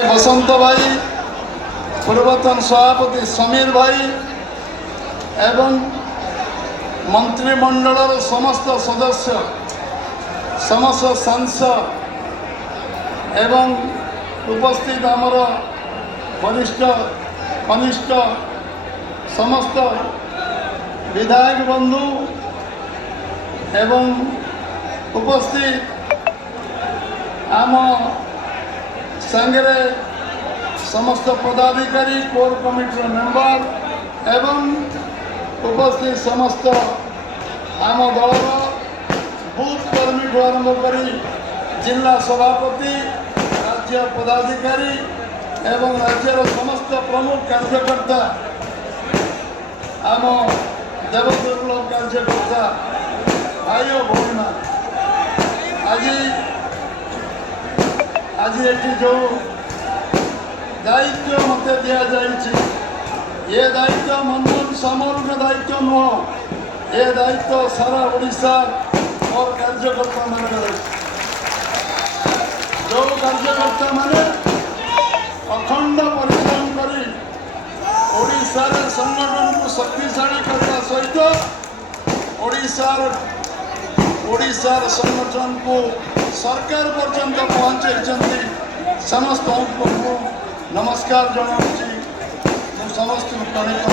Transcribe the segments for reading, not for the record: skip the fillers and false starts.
बसंत भाई, पूर्वतन सभापति समीर भाई एवं मंत्रिमंडल समस्त सदस्य, समस्त सांसद एवं उपस्थित आमर वरिष्ठ कनिष्ठ समस्त विधायक बंधु एवं उपस्थित आम संगे समस्त पदाधिकारी कोर कमिटी मेंबर एवं उपस्थित समस्त आम दल बूथ कर्मी ठू आरंभ कर जिला सभापति राज्य पदाधिकारी एवं राज्यर समस्त प्रमुख कार्यकर्ता आम देवदुर्लभ कार्यकर्ता भाई और भौणी आज ये जो दायित्व मत दि जाए ये दायित्व मनमोहन सामल दायित्व नुह ये दायित्व सारा ओडिशा और कार्यकर्ता मान जो कार्यकर्ता माने अखंड परिश्रम करी ओडिशा रे संगठन को शक्तिशाली करने सहित ओडिशार संगठन को सरकार पर्यंत पहुँचे समस्त को नमस्कार जनाऊँगी समस्त प्रणीत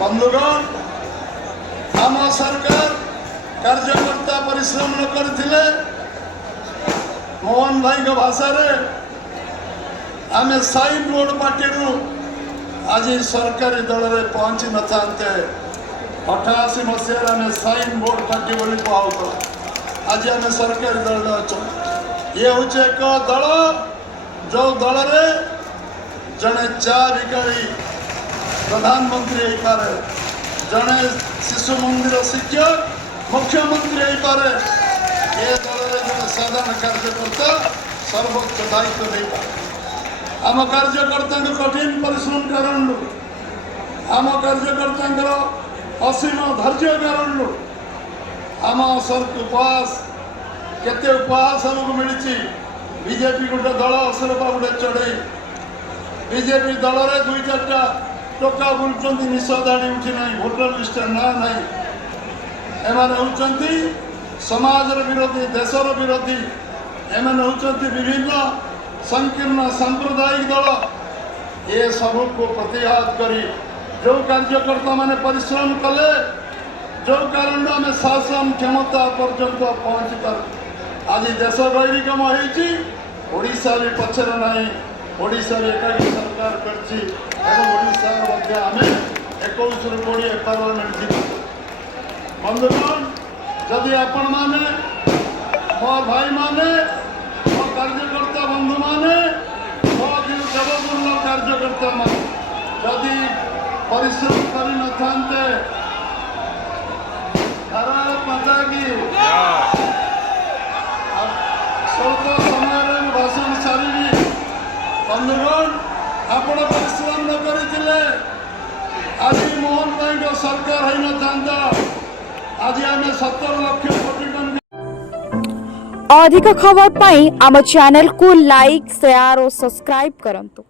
बंधुगण आम सरकार कार्यकर्ता परिश्रम न करथिले मोहन भाई का भाषा रे आमे साइन बोर्ड पार्टी आज सरकारी दल में पहुँची न था 88 मसीह आम साइन बोर्ड पार्टी बोली कहूँ आज आम सरकारी दल अच्छे ये हूँ एक दल जो दल रे जड़े चा भिकारी प्रधानमंत्री हो पारे जड़े शिशु मंदिर शिक्षक मुख्यमंत्री हो पारे ये दल रे जड़े साधारण कार्यकर्ता सर्वोच्च दायित्व नहीं पारे आम कार्यकर्ता कठिन परिश्रम कारण आम कार्यकर्ता असीम धैर्य कारण आम उपहास केते उपहास आमको मिली बीजेपी गोटे दल असरपा गोटे चढ़ई बीजेपी दल में 2-4टा टोका बुलुंट निषेधाड़ी उठी ना भोटर लिस्ट ना ना एमाने होउचंती समाजर विरोधी देशर विरोधी एमाने होउचंती विभिन्न संकीर्ण सांप्रदायिक दल ये सब को प्रतिघात करी जो कार्यकर्ता माने परिश्रम कले जो कारण आम शासन क्षमता पर्यंत पहुँची पार आज देश वैरिकम होइछी भी पछर ना ओडिशा एकाकी सरकार करछि आम 21 ରୁ 20 पार्लियामेंट जीत बंधुगण जदि आपण माने मो भाई माने मो कार्यकर्ता बंधु माने मो देवदुर्लभ कार्यकर्ता माने जदि परिश्रम कर न थांते भारत माता की स्वल्प समय भाषण सारी बंधुगण आपण परिश्रम न करथिले आज मोहन भाई का सरकार है न था आज आम 70 लाख कोटी अधिक खबर पाई आम चैनल को लाइक शेयर और सब्सक्राइब करंतु।